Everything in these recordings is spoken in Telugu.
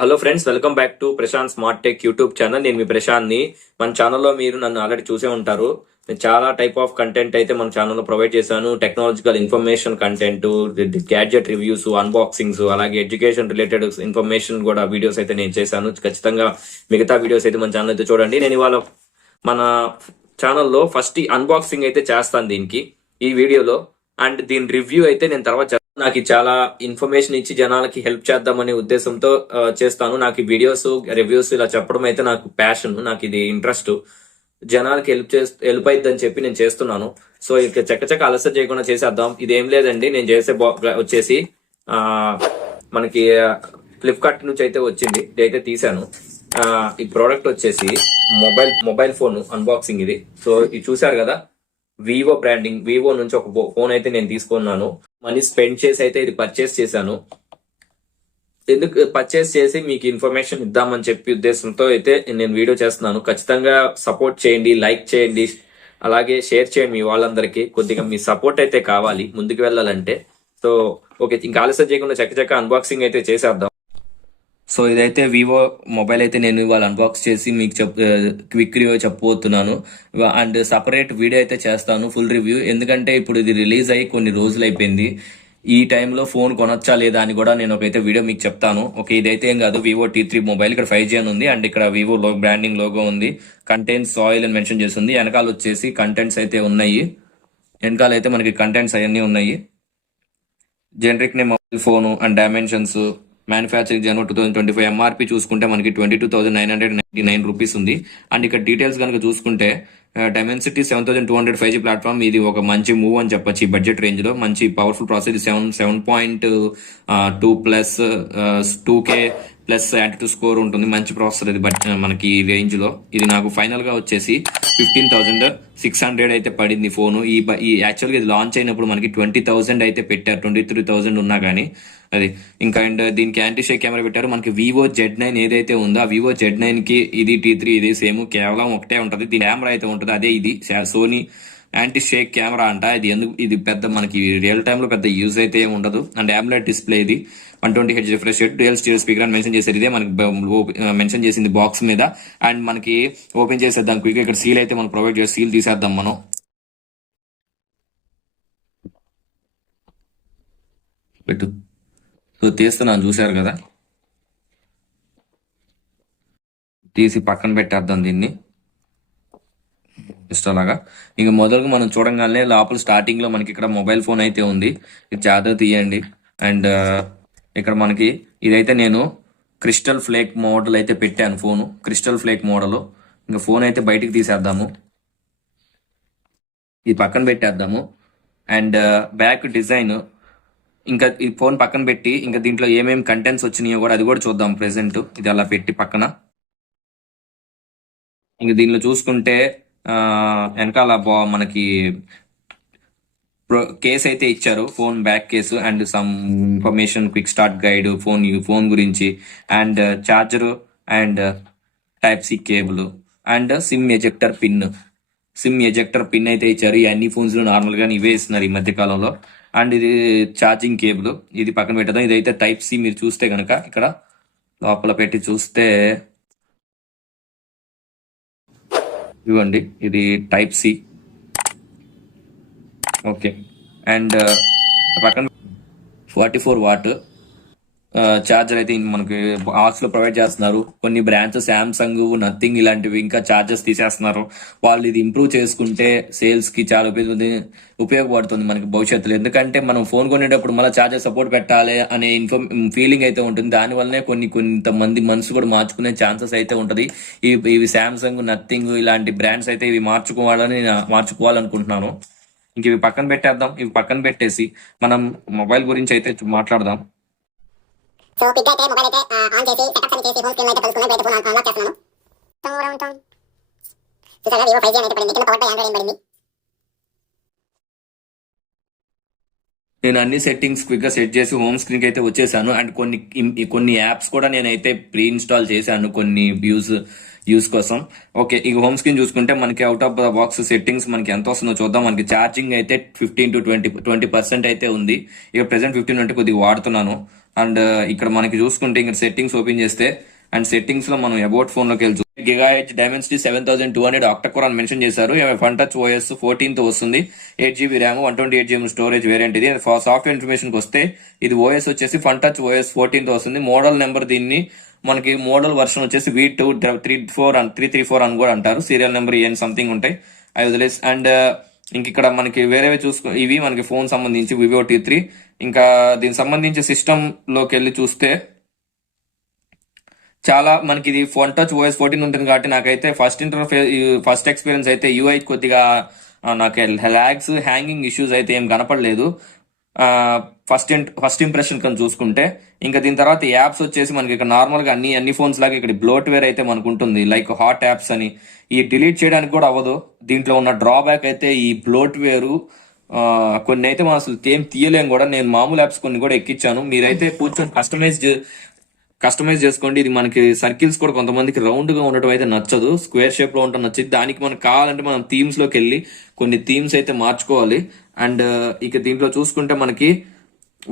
Hello friends, welcome back to Prashant smart tech YouTube channel. నేను మీ ప్రశాంత్ని. మన ఛానల్లో మీరు నన్ను ఆల్రెడీ చూసే ఉంటారు. నేను చాలా టైప్ ఆఫ్ కంటెంట్ అయితే మన ఛానల్లో ప్రొవైడ్ చేశాను. Technological information content, gadget reviews, unboxings, అలాగే ఎడ్యుకేషన్ రిలేటెడ్ ఇన్ఫర్మేషన్ కూడా వీడియోస్ అయితే నేను చేశాను. ఖచ్చితంగా మిగతా వీడియోస్ అయితే మన ఛానల్ అయితే చూడండి. నేను ఇవాళ మన ఛానల్లో ఫస్ట్ అన్బాక్సింగ్ అయితే చేస్తాను దీనికి, ఈ వీడియోలో. అండ్ దీని రివ్యూ అయితే నేను తర్వాత నాకు చాలా ఇన్ఫర్మేషన్ ఇచ్చి జనాలకి హెల్ప్ చేద్దామనే ఉద్దేశంతో చేస్తాను. నాకు ఈ వీడియోస్, రివ్యూస్ ఇలా చెప్పడం అయితే నాకు ప్యాషన్, నాకు ఇది ఇంట్రెస్ట్. జనాలకి హెల్ప్ అయిద్దని చెప్పి నేను చేస్తున్నాను. సో ఇక చక్కచక్క ఆలస్యం చేయకుండా చేసేద్దాం. ఇదేం లేదండి, నేను చేసే వచ్చేసి మనకి ఫ్లిప్కార్ట్ నుంచి అయితే వచ్చింది. ఇదైతే తీసాను. ఈ ప్రోడక్ట్ వచ్చేసి మొబైల్ ఫోన్ అన్బాక్సింగ్ ఇది. సో ఇది చూసారు కదా, వివో బ్రాండింగ్. వివో నుంచి ఒక ఫోన్ అయితే నేను తీసుకున్నాను. మనీ స్పెండ్ చేసి అయితే ఇది పర్చేస్ చేశాను. ఎందుకు పర్చేస్ చేసి మీకు ఇన్ఫర్మేషన్ ఇద్దామని చెప్పి ఉద్దేశంతో అయితే నేను వీడియో చేస్తున్నాను. ఖచ్చితంగా సపోర్ట్ చేయండి, లైక్ చేయండి, అలాగే షేర్ చేయండి మీ వాళ్ళందరికీ. కొద్దిగా మీ సపోర్ట్ అయితే కావాలి ముందుకు వెళ్ళాలంటే. సో ఓకే, ఇంకా ఆలస్యం చేయకుండా చక్కచక్క అన్బాక్సింగ్ అయితే చేసేద్దాం. సో ఇదైతే వివో మొబైల్ అయితే నేను ఇవాళ అన్బాక్స్ చేసి మీకు క్విక్ రివ్యూ చెప్పబోతున్నాను. అండ్ సపరేట్ వీడియో అయితే చేస్తాను, ఫుల్ రివ్యూ. ఎందుకంటే ఇప్పుడు ఇది రిలీజ్ అయ్యి కొన్ని రోజులు అయిపోయింది. ఈ టైంలో ఫోన్ కొనొచ్చా లేదా అని కూడా నేను ఒకైతే వీడియో మీకు చెప్తాను. ఓకే, ఇదైతే ఏం కాదు, వివో T3 మొబైల్. ఇక్కడ 5G అని ఉంది అండ్ ఇక్కడ వివో బ్రాండింగ్ లోగో ఉంది. కంటెంట్స్ ఆయిల్ అని మెన్షన్ చేస్తుంది. వెనకాల వచ్చేసి కంటెంట్స్ అయితే ఉన్నాయి. వెనకాల అయితే మనకి కంటెంట్స్ అవన్నీ ఉన్నాయి. Generic name mobile phone and dimensions, manufacturing January 2025. MRP చూసుకుంటే మనకి 22,999 రూపీస్ ఉంది. అండ్ ఇక్కడ డీటెయిల్స్ కనుక చూసుకుంటే డైమెన్సిటీ 7200 5G ప్లాట్ఫామ్. ఇది ఒక మంచి మూవ్ అని చెప్పొచ్చు. ఈ బడ్జెట్ రేంజ్ లో మంచి powerful processor. 7.2 plus 2K plus AnTuTu score ఉంటుంది. మంచి ప్రాసెసర్ ఇది మనకి ఈ రేంజ్ లో. ఇది నాకు ఫైనల్ గా వచ్చేసి 15,600 అయితే పడింది ఫోను. ఈ యాక్చువల్గా ఇది లాంచ్ అయినప్పుడు మనకి 20,000 అయితే పెట్టారు. 23,000 ఉన్నా కానీ అది ఇంకా. అండ్ దీనికి యాంటీ షేక్ కెమెరా పెట్టారు. మనకి వివో Z9 ఏదైతే ఉందో ఆ వివో Z9 కి ఇది T3 ఇది సేమ్, కేవలం ఒకటే ఉంటుంది. దీని కెమెరా అయితే ఉంటుంది అదే. ఇది సోనీ యాంటీ షేక్ కెమెరా అంట. ఇది పెద్ద మనకి రియల్ టైమ్ లో పెద్ద యూజ్ అయితే ఏమి ఉండదు. అండ్ AMOLED డిస్ప్లే ఇది. 120Hz refresh rate, dual stereo speaker అని మెన్షన్ చేశారు. ఇదే మనకి మెన్షన్ చేసింది బాక్స్ మీద. అండ్ మనకి ఓపెన్ చేసేద్దాం క్విక్. ఇక్కడ సీల్ అయితే మనం ప్రొవైడ్ చేసి సీల్ తీసేద్దాం మనం. పెట్టు. సో తీస్తున్నాను, చూసారు కదా. తీసి పక్కన పెట్టేద్దాం దీన్ని జస్ట్ అలాగా. ఇంక మొదలుగా మనం చూడంగానే లోపల స్టార్టింగ్ లో మనకి ఇక్కడ మొబైల్ ఫోన్ అయితే ఉంది. ఇది జాగ్రత్త తీయండి. అండ్ ఇక్కడ మనకి ఇదైతే నేను క్రిస్టల్ ఫ్లేక్ మోడల్ అయితే పెట్టాను ఫోను. Crystal flake model. ఇంకా ఫోన్ అయితే బయటికి తీసేద్దాము, ఇది పక్కన పెట్టేద్దాము. అండ్ బ్యాక్ డిజైన్ ఇంకా ఈ ఫోన్ పక్కన పెట్టి ఇంకా దీంట్లో ఏమేమి కంటెంట్స్ వచ్చినాయో కూడా అది కూడా చూద్దాం. ప్రెసెంట్ ఇది అలా పెట్టి పక్కన. ఇంక దీనిలో చూసుకుంటే వెనకాల మనకి కేస్ అయితే ఇచ్చారు, phone back case. And some information, quick start guide, phone గురించి, and charger, and Type-C cable, and SIM ejector pin అయితే ఇచ్చారు. ఈ అన్ని ఫోన్స్ లో నార్మల్ గా ఇవే ఇస్తున్నారు ఈ మధ్య కాలంలో. అండ్ ఇది ఛార్జింగ్ కేబుల్, ఇది పక్కన పెట్టేద్దాం. ఇదైతే Type-C. మీరు చూస్తే కనుక ఇక్కడ లోపల పెట్టి చూస్తే ఇవ్వండి, ఇది Type-C. ఓకే. అండ్ పక్కన 44 వాట్ ఛార్జర్ అయితే మనకి బాక్స్ లో ప్రొవైడ్ చేస్తున్నారు. కొన్ని బ్రాండ్స్ శాంసంగ్, నథింగ్ ఇలాంటివి ఇంకా ఛార్జర్స్ తీసేస్తున్నారు. వాళ్ళు ఇది ఇంప్రూవ్ చేసుకుంటే సేల్స్ కి చాలా ఉపయోగపడుతుంది మనకి భవిష్యత్తులో. ఎందుకంటే మనం ఫోన్ కొనేటప్పుడు మళ్ళీ ఛార్జర్ సపోర్ట్ పెట్టాలి అనే ఫీలింగ్ అయితే ఉంటుంది. దానివల్లనే కొంతమంది మనసు కూడా మార్చుకునే ఛాన్సెస్ అయితే ఉంటది. ఇవి శాంసంగ్, నథింగ్ ఇలాంటి బ్రాండ్స్ అయితే ఇవి మార్చుకోవాలనుకుంటున్నాను. ఇంక ఇవి పక్కన పెట్టేద్దాం. ఇవి పక్కన పెట్టేసి మనం మొబైల్ గురించి అయితే మాట్లాడదాం. సో పిక్ అయితే మొబైల్ అయితే ఆన్ చేసి సెటప్స్ అని చేసి హోమ్ స్క్రీన్ అయితే తెలుసుకున్నాను. అయితే ఫోన్ అన్లాక్ చేస్తున్నాను. చూసారా, వివో 5G అయితే పడింది. కింద పవర్ బై ఆండ్రాయిడ్ పడింది. నేను అన్ని సెట్టింగ్స్ క్విక్ గా సెట్ చేసి హోమ్ స్క్రీన్ కి అయితే వచ్చేసాను. అండ్ కొన్ని యాప్స్ కూడా నేనైతే ప్రీ ఇన్స్టాల్ చేశాను కొన్ని యూస్ కోసం. ఓకే, ఇక హోమ్ స్క్రీన్ చూసుకుంటే మనకి out of the box settings మనకి ఎంత వస్తుందో చూద్దాం. మనకి ఛార్జింగ్ అయితే 15 to 20% అయితే ఉంది. ఇక ప్రెసెంట్ 15 అంటే కొద్దిగా వాడుతున్నాను. అండ్ ఇక్కడ మనకి చూసుకుంటే ఇక్కడ సెట్టింగ్స్ ఓపెన్ చేస్తే అండ్ సెట్టింగ్స్ లో మనం అబౌట్ ఫోన్ లోకి వెళ్తూ GHz Dimensity 7200 octa-core అని మెన్షన్ చేశారు. ఫన్ టచ్ OS 14 తో వస్తుంది. 8GB RAM 128GB storage variant ఇది. సాఫ్ట్వేర్ ఇన్ఫర్మేషన్ కి వస్తే ఇది OS వచ్చేసి ఫన్ టచ్ OS 14 తో వస్తుంది. మోడల్ నెంబర్ దీన్ని మనకి మోడల్ వర్షన్ వచ్చేసి V2 334 అని కూడా అంటారు. సీరియల్ నెంబర్ ఏం సంథింగ్ ఉంటాయి అవి వదిలేసి అండ్ ఇంక ఇక్కడ మనకి వేరేవి చూసుకో ఇవి మనకి ఫోన్ సంబంధించి Vivo T3. ఇంకా దీనికి సంబంధించి సిస్టమ్ లోకి వెళ్ళి చూస్తే చాలా మనకి ఇది ఫోన్ టచ్ OS 14 ఉంటుంది కాబట్టి నాకైతే ఫస్ట్ ఎక్స్పీరియన్స్ అయితే UI కొద్దిగా నాకు లాగ్స్ హ్యాంగింగ్ ఇష్యూస్ అయితే ఏం కనపడలేదు ఫస్ట్ ఇంప్రెషన్ కానీ చూసుకుంటే. ఇంకా దీని తర్వాత యాప్స్ వచ్చేసి మనకి ఇక్కడ నార్మల్ గా అన్ని ఫోన్స్ లాగా ఇక్కడ బ్లోట్వేర్ అయితే మనకు ఉంటుంది, లైక్ హాట్ యాప్స్ అని. ఈ డిలీట్ చేయడానికి కూడా అవ్వదు. దీంట్లో ఉన్న డ్రాబ్యాక్ అయితే ఈ బ్లోట్వేరు కొన్ని అయితే మనం అసలు ఏం తీయలేం కూడా. నేను మామూలు యాప్స్ కొన్ని కూడా ఎక్కించాను. మీరైతే కూర్చొని కస్టమైజ్ చేసుకోండి. ఇది మనకి సర్కిల్స్ కూడా కొంతమందికి రౌండ్ గా ఉండటం అయితే నచ్చదు, స్క్వేర్ షేప్ లో ఉండటం నచ్చింది. దానికి మనకు కావాలంటే మనం థీమ్స్ లోకి వెళ్ళి కొన్ని థీమ్స్ అయితే మార్చుకోవాలి. అండ్ ఇక దీంట్లో చూసుకుంటే మనకి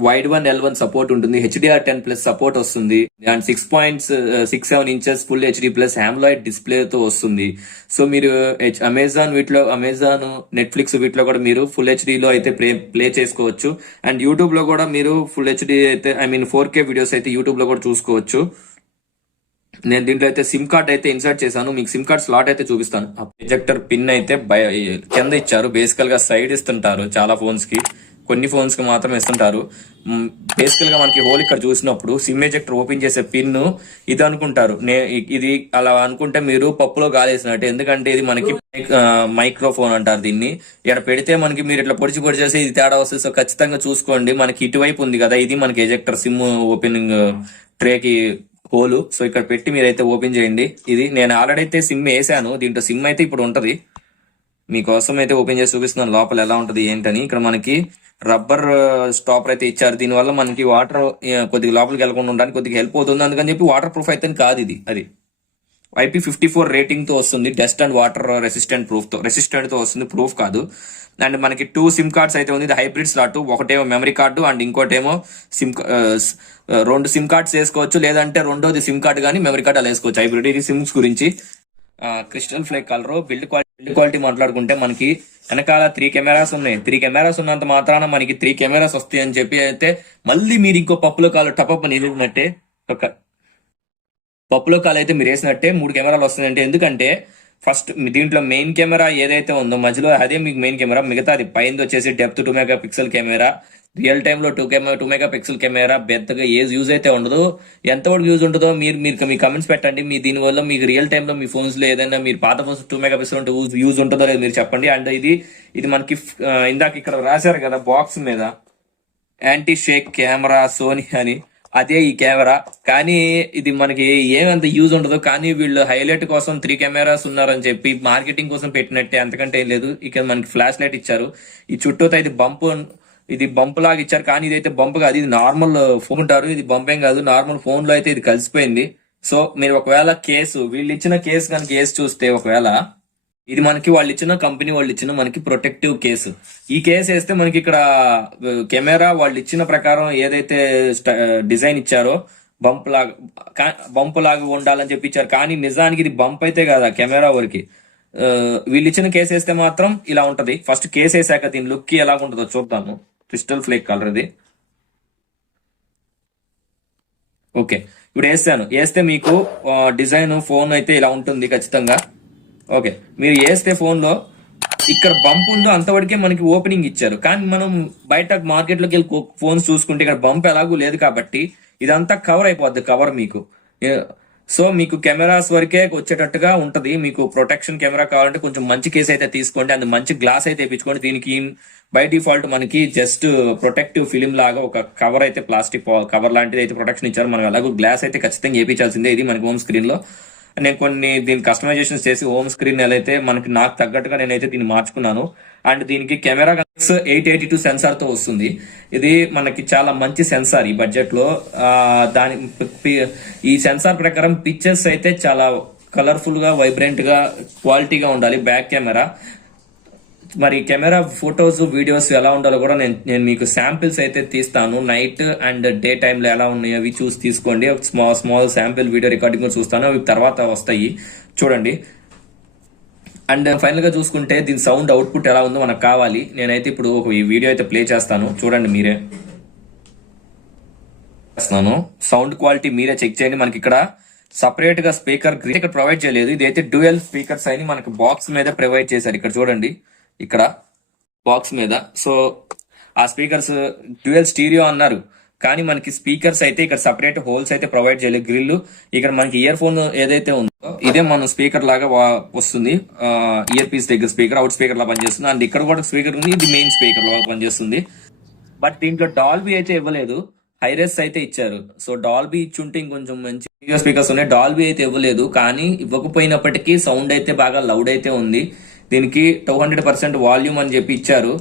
వైడ్ 1L1 సపోర్ట్ ఉంటుంది, HDR10+ సపోర్ట్ వస్తుంది and 6.67 inches full HD plus AMOLED display తో వస్తుంది. సో మీరు అమెజాన్ నెట్ఫ్లిక్స్ వీటిలో కూడా మీరు ఫుల్ HD లో అయితే ప్లే చేసుకోవచ్చు. అండ్ యూట్యూబ్ లో కూడా మీరు ఫుల్ HD అయితే 4K వీడియోస్ అయితే యూట్యూబ్ లో కూడా చూసుకోవచ్చు. నేను దీంట్లో అయితే సిమ్ కార్డ్ అయితే ఇన్సర్ట్ చేశాను. మీకు సిమ్ కార్డ్ స్లాట్ అయితే చూపిస్తాను. ప్రొజెక్టర్ పిన్ అయితే కింద ఇచ్చారు. బేసికల్ గా సైడ్ ఇస్తుంటారు చాలా ఫోన్స్ కి, కొన్ని ఫోన్స్ కి మాత్రం ఇస్తుంటారు. బేసికల్ గా మనకి హోల్ ఇక్కడ చూసినప్పుడు సిమ్ ఎజెక్టర్ ఓపెన్ చేసే పిన్ ఇది అనుకుంటారు. ఇది అలా అనుకుంటే మీరు పప్పులో గాలేసినట్టు, ఎందుకంటే ఇది మనకి మైక్రోఫోన్ అంటారు దీన్ని. ఇక్కడ పెడితే మనకి మీరు ఇట్లా పొడిచి చేసి ఇది తేడా వస్తుంది. సో ఖచ్చితంగా చూసుకోండి. మనకి ఇటువైపు ఉంది కదా, ఇది మనకి ఎజెక్టర్ సిమ్ ఓపెనింగ్ ట్రేకి హోలు. సో ఇక్కడ పెట్టి మీరైతే ఓపెన్ చేయండి. ఇది నేను ఆల్రెడీ అయితే సిమ్ వేసాను. దీంట్లో సిమ్ అయితే ఇప్పుడు ఉంటది. మీకోసం అయితే ఓపెన్ చేసి చూపిస్తున్నాను లోపల ఎలా ఉంటది ఏంటని. ఇక్కడ మనకి రబ్బర్ స్టాపర్ అయితే ఇచ్చారు. దీనివల్ల మనకి వాటర్ కొద్దిగా లోపలికి వెళ్ళకుండా ఉండడానికి కొద్దిగా హెల్ప్ అవుతుంది. అందుకని చెప్పి వాటర్ ప్రూఫ్ అయితే కాదు ఇది. అది IP54 రేటింగ్ తో వస్తుంది. డస్ట్ అండ్ వాటర్ రెసిస్టెంట్ తో వస్తుంది, ప్రూఫ్ కాదు. అండ్ మనకి 2 సిమ్ కార్డ్స్ అయితే ఉంది. ఇది హైబ్రిడ్ స్లాట్, ఒకటేమో మెమరీ కార్డు అండ్ ఇంకోటేమో రెండు సిమ్ కార్డ్స్ వేసుకోవచ్చు, లేదంటే రెండోది సిమ్ కార్డు కానీ మెమరీ కార్డు అలా వేసుకోవచ్చు. హైబ్రిడ్ ఇది సిమ్స్ గురించి. Crystal flake colour. Build quality మాట్లాడుకుంటే మనకి వెనకాల 3 కెమెరాస్ ఉన్నాయి. 3 కెమెరాస్ ఉన్నంత మాత్రాన మనకి 3 కెమెరాస్ వస్తాయి అని చెప్పి అయితే మళ్ళీ మీరు ఇంకో పప్పులో కాలు టపప్ అని వేసినట్టే, పప్పులో కాలు అయితే మీరు వేసినట్టే 3 కెమెరాలు వస్తాయంటే. ఎందుకంటే ఫస్ట్ దీంట్లో మెయిన్ కెమెరా ఏదైతే ఉందో మధ్యలో అదే మీకు మెయిన్ కెమెరా. మిగతా అది పైన వచ్చేసి depth 2 megapixel camera, real time లో 2 మెగాపిక్సెల్ కెమెరా. పెద్దగా ఏ యూజ్ అయితే ఉండదు. ఎంతవరకు యూజ్ ఉంటుందో మీరు మీ కమెంట్స్ పెట్టండి. మీ దీనివల్ల మీకు రియల్ టైమ్ లో మీ ఫోన్స్ లో ఏదైనా మీరు పాత ఫోన్స్ 2 మెగాపిక్సెల్ ఉంటే యూజ్ ఉంటుందో లేదో మీరు చెప్పండి. అండ్ ఇది మనకి ఇందాక ఇక్కడ రాశారు కదా బాక్స్ మీద, యాంటీ షేక్ కెమెరా సోనీ అని, అదే ఈ కెమెరా. కానీ ఇది మనకి ఏమంత యూజ్ ఉండదు. కానీ వీళ్ళు హైలైట్ కోసం 3 కెమెరాస్ ఉన్నారని చెప్పి మార్కెటింగ్ కోసం పెట్టినట్టే, అంతకంటే ఏం లేదు. ఇక్కడ మనకి ఫ్లాష్ లైట్ ఇచ్చారు. ఈ చుట్టూతో ఇది బంప్ లాగా ఇచ్చారు. కానీ ఇదైతే బంప్ కాదు, ఇది నార్మల్ ఫోన్ ఉంటారు. ఇది బంప్ ఏం కాదు, నార్మల్ ఫోన్ లో అయితే ఇది కలిసిపోయింది. సో మీరు ఒకవేళ వీళ్ళు ఇచ్చిన కేసు కనుక కేసు చూస్తే, ఒకవేళ ఇది మనకి కంపెనీ వాళ్ళు ఇచ్చిన మనకి ప్రొటెక్టివ్ కేసు. ఈ కేసు వేస్తే మనకి ఇక్కడ కెమెరా వాళ్ళు ఇచ్చిన ప్రకారం ఏదైతే డిజైన్ ఇచ్చారో బంప్ లాగా ఉండాలని చెప్పి ఇచ్చారు. కానీ నిజానికి ఇది బంప్ అయితే కాదా కెమెరా వరకు. వీళ్ళు ఇచ్చిన కేసు వేస్తే మాత్రం ఇలా ఉంటది. ఫస్ట్ కేసు వేసాక దీని లుక్ ఎలా ఉంటుందో చూద్దాము. క్రిస్టల్ ఫ్లేక్ కలర్ ఇది. ఓకే, ఇప్పుడు వేస్తే మీకు డిజైన్ ఫోన్ అయితే ఇలా ఉంటుంది ఖచ్చితంగా. ఓకే, మీరు వేస్తే ఫోన్ లో ఇక్కడ బంప్ ఉందో అంతవరకే మనకి ఓపెనింగ్ ఇచ్చారు. కానీ మనం బయట మార్కెట్ లోకి వెళ్ళి ఫోన్స్ చూసుకుంటే ఇక్కడ బంప్ ఎలాగూ లేదు కాబట్టి ఇదంతా కవర్ అయిపోద్ది. కవర్ మీకు సో మీకు కెమెరాస్ వరకే వచ్చేటట్టుగా ఉంటది. మీకు ప్రొటెక్షన్ కెమెరా కావాలంటే కొంచెం మంచి కేసు అయితే తీసుకోండి. అండ్ మంచి గ్లాస్ అయితే వేయించుకోండి. దీనికి బై డిఫాల్ట్ మనకి జస్ట్ ప్రొటెక్టివ్ ఫిలిం లాగా ఒక కవర్ అయితే, ప్లాస్టిక్ కవర్ లాంటిది అయితే ప్రొటెక్షన్ ఇచ్చారు. మనం ఎలాగో గ్లాస్ అయితే ఖచ్చితంగా వేయించాల్సిందే. ఇది మనకి హోమ్ స్క్రీన్ లో నేను కొన్ని దీని కస్టమైజేషన్ చేసి హోమ్ స్క్రీన్ ఎలా అయితే నాకు తగ్గట్టుగా నేనైతే దీన్ని మార్చుకున్నాను. అండ్ దీనికి కెమెరా 882 సెన్సార్ తో వస్తుంది. ఇది మనకి చాలా మంచి సెన్సార్ ఈ బడ్జెట్ లో. ఈ సెన్సార్ ప్రకారం పిక్చర్స్ అయితే చాలా కలర్ఫుల్ గా, వైబ్రెంట్ గా, క్వాలిటీగా ఉండాలి. బ్యాక్ కెమెరా మరి కెమెరా ఫొటోస్ వీడియోస్ ఎలా ఉండాలో కూడా నేను మీకు శాంపిల్స్ అయితే తీస్తాను. నైట్ అండ్ డే టైంలో ఎలా ఉన్నాయి అవి చూసి తీసుకోండి. స్మాల్ శాంపిల్ వీడియో రికార్డింగ్ కూడా చూస్తాను, అవి తర్వాత వస్తాయి చూడండి. అండ్ ఫైనల్ గా చూసుకుంటే దీని సౌండ్ అవుట్పుట్ ఎలా ఉందో మనకు కావాలి. నేనైతే ఇప్పుడు ఒక ఈ వీడియో అయితే ప్లే చేస్తాను, చూడండి మీరే. సౌండ్ క్వాలిటీ మీరే చెక్ చేయండి. మనకి ఇక్కడ సపరేట్ గా స్పీకర్ ఇక్కడ ప్రొవైడ్ చేయలేదు. ఇదైతే డ్యూయల్ స్పీకర్స్ అని మనకి బాక్స్ మీద ప్రొవైడ్ చేశారు. ఇక్కడ చూడండి, ఇక్కడ బాక్స్ మీద. సో ఆ స్పీకర్స్ డ్యూయల్ స్టీరియో అన్నారు, కానీ మనకి స్పీకర్స్ అయితే ఇక్కడ సపరేట్ హోల్స్ అయితే ప్రొవైడ్ చేయలేదు. గ్రిల్ ఇక్కడ మనకి ఇయర్ ఫోన్ ఏదైతే ఉందో ఇదే మన స్పీకర్ లాగా వస్తుంది. ఇయర్ పీస్ దగ్గర స్పీకర్ అవుట్ స్పీకర్ లా పనిచేస్తుంది. అండ్ ఇక్కడ కూడా స్పీకర్ ఉంది, ఇది మెయిన్ స్పీకర్ లాగా పనిచేస్తుంది. బట్ దీంట్లో డాల్బీ అయితే ఇవ్వలేదు, హైరెస్ అయితే ఇచ్చారు. సో డాల్బీ ఇచ్చుంటే ఇంకొంచెం మంచి స్పీకర్స్ ఉన్నాయి. డాల్బీ అయితే ఇవ్వలేదు, కానీ ఇవ్వకపోయినప్పటికీ సౌండ్ అయితే బాగా లౌడ్ అయితే ఉంది. దీనికి 200% వాల్యూమ్ అని చెప్పి ఇచ్చారు.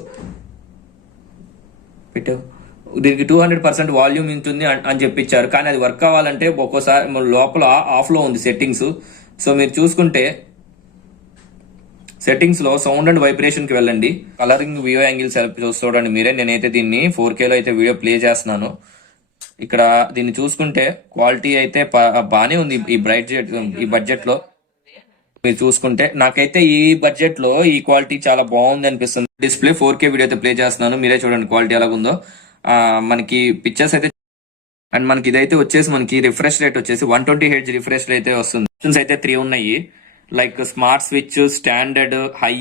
దీనికి 200% వాల్యూమ్ ఉంటుంది అని చెప్పి ఇచ్చారు, కానీ అది వర్క్ అవ్వాలంటే ఒక్కోసారి లోపల ఆఫ్ లో ఉంది సెట్టింగ్స్. సో మీరు చూసుకుంటే సెట్టింగ్స్ లో సౌండ్ అండ్ వైబ్రేషన్ కి వెళ్ళండి. కలరింగ్ వ్యూ యాంగిల్స్ చూడండి మీరే. నేనైతే దీన్ని 4K లో అయితే వీడియో ప్లే చేస్తున్నాను. ఇక్కడ దీన్ని చూసుకుంటే క్వాలిటీ అయితే బానే ఉంది ఈ బడ్జెట్ లో. మీరు చూసుకుంటే నాకైతే ఈ బడ్జెట్ లో ఈ క్వాలిటీ చాలా బాగుంది అనిపిస్తుంది. డిస్ప్లే 4K వీడియో అయితే ప్లే చేస్తున్నాను, మీరే చూడండి క్వాలిటీ ఎలాగుందో. మనకి పిక్చర్స్ అయితే అండ్ మనకి ఇదైతే వచ్చేసి మనకి రిఫ్రెష్ రేట్ వచ్చేసి 120 Hz రిఫ్రెష్ రేట్ అయితే వస్తుంది. ఆప్షన్స్ అయితే 3 ఉన్నాయి, like smart switch, standard, high,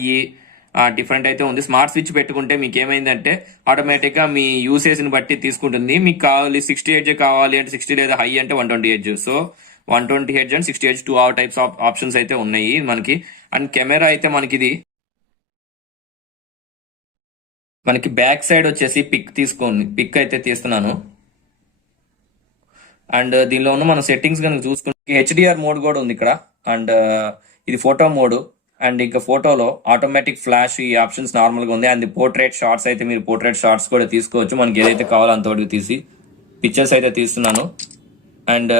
different అయితే ఉంది. స్మార్ట్ స్విచ్ పెట్టుకుంటే మీకు ఏమైందంటే ఆటోమేటిక్ గా మీ యూసేజ్ ని బట్టి తీసుకుంటుంది. మీకు కావాలి 60 Hz కావాలి అంటే 60, లేదా హై అంటే 120 Hz. So 120 Hz and 60 Hz 2 types of options అయితే ఉన్నాయి మనకి. అండ్ కెమెరా అయితే మనకి బ్యాక్ సైడ్ వచ్చేసి పిక్ అయితే తీస్తున్నాను. అండ్ దీనిలో ఉన్న మన సెట్టింగ్స్ కనుక చూసుకుంటే HDR మోడ్ కూడా ఉంది ఇక్కడ. అండ్ ఇది ఫోటో మోడ్. అండ్ ఇంకా ఫోటోలో ఆటోమేటిక్ ఫ్లాష్ ఈ ఆప్షన్స్ నార్మల్ గా ఉంది. అండ్ పోర్ట్రేట్ షార్ట్స్ అయితే మీరు పోర్ట్రేట్ షార్ట్స్ కూడా తీసుకోవచ్చు. మనకి ఏదైతే కావాలో అంతవరకు తీసి పిక్చర్స్ అయితే తీస్తున్నాను. అండ్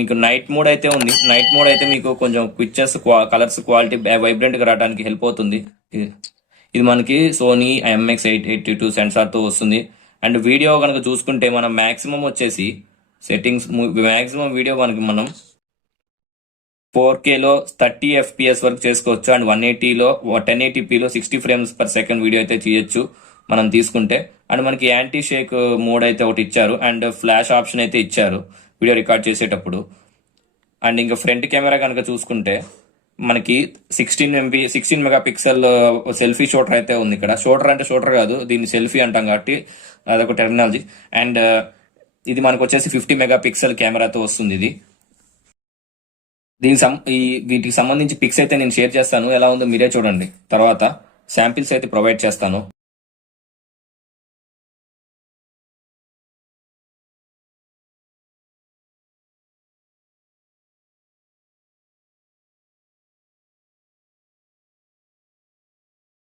మీకు నైట్ మోడ్ అయితే ఉంది. నైట్ మోడ్ అయితే మీకు కొంచెం పిక్చర్స్ కలర్స్ క్వాలిటీ వైబ్రెంట్ గా రావడానికి హెల్ప్ అవుతుంది. ఇది మనకి సోనీ IMX882 సెన్సార్ తో వస్తుంది. అండ్ వీడియో కనుక చూసుకుంటే మనం మాక్సిమం వచ్చేసి సెట్టింగ్స్ మాక్సిమం వీడియో మనం 4K లో 30 FPS వరకు చేసుకోవచ్చు. అండ్ 1080p లో 60 frames/second వీడియో అయితే చేయొచ్చు మనం తీసుకుంటే. అండ్ మనకి యాంటీ షేక్ మోడ్ అయితే ఒకటి ఇచ్చారు. అండ్ ఫ్లాష్ ఆప్షన్ అయితే ఇచ్చారు వీడియో రికార్డ్ చేసేటప్పుడు. అండ్ ఇంకా ఫ్రంట్ కెమెరా కనుక చూసుకుంటే మనకి 16 మెగాపిక్సెల్ సెల్ఫీ షూటర్ అయితే ఉంది ఇక్కడ. షూటర్ అంటే షూటర్ కాదు, దీన్ని సెల్ఫీ అంటాం కాబట్టి అదొక టెక్నాలజీ. అండ్ ఇది మనకు వచ్చేసి 50 మెగాపిక్సెల్ కెమెరాతో వస్తుంది. ఇది వీటికి సంబంధించి పిక్స్ అయితే నేను షేర్ చేస్తాను, ఎలా ఉందో మీరే చూడండి. తర్వాత శాంపిల్స్ అయితే ప్రొవైడ్ చేస్తాను.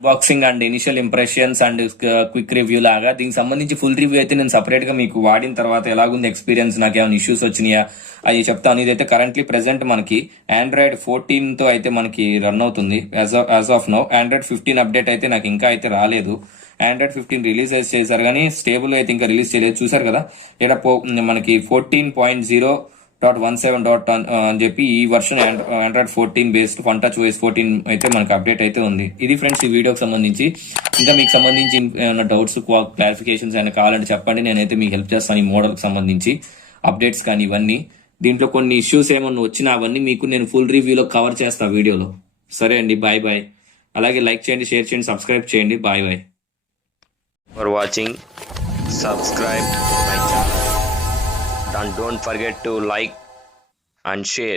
Boxing and initial impressions and quick review లాగా దీనికి సంబంధించి ఫుల్ రివ్యూ అయితే నేను సపరేట్ గా మీకు వాడిన తర్వాత ఎలాగుంది ఎక్స్పీరియన్స్, నాకు ఏమైనా ఇష్యూస్ వచ్చినాయా అది చెప్తాను. ఇదైతే కరెంట్లీ ప్రెసెంట్ మనకి Android 14 తో అయితే మనకి రన్ అవుతుంది as of now. Android 15 update అయితే నాకు ఇంకా అయితే రాలేదు. Android 15 రిలీజ్ చేశారు కానీ స్టేబుల్ అయితే ఇంకా రిలీజ్ చేయలేదు. చూసారు కదా ఇక్కడ మనకి 14.0.17 అని చెప్పి ఈ version Android 14 based one touch OS 14 అయితే మనకి అప్డేట్ అయితే ఉంది. ఇది ఫ్రెండ్స్ ఈ వీడియోకి సంబంధించి. ఇంకా మీకు సంబంధించి ఏమైనా డౌట్స్ క్లారిఫికేషన్స్ అయినా కావాలంటే చెప్పండి, నేనైతే మీకు హెల్ప్ చేస్తాను. ఈ మోడల్కి సంబంధించి అప్డేట్స్ కానీ ఇవన్నీ. దీంట్లో కొన్ని ఇష్యూస్ ఏమన్నా వచ్చినా అవన్నీ మీకు నేను ఫుల్ రివ్యూలో కవర్ చేస్తాను వీడియోలో. సరే అండి, బాయ్ బాయ్. అలాగే లైక్ చేయండి, షేర్ చేయండి, సబ్స్క్రైబ్ చేయండి. Bye bye. For watching, subscribe my channel and don't forget to like and share.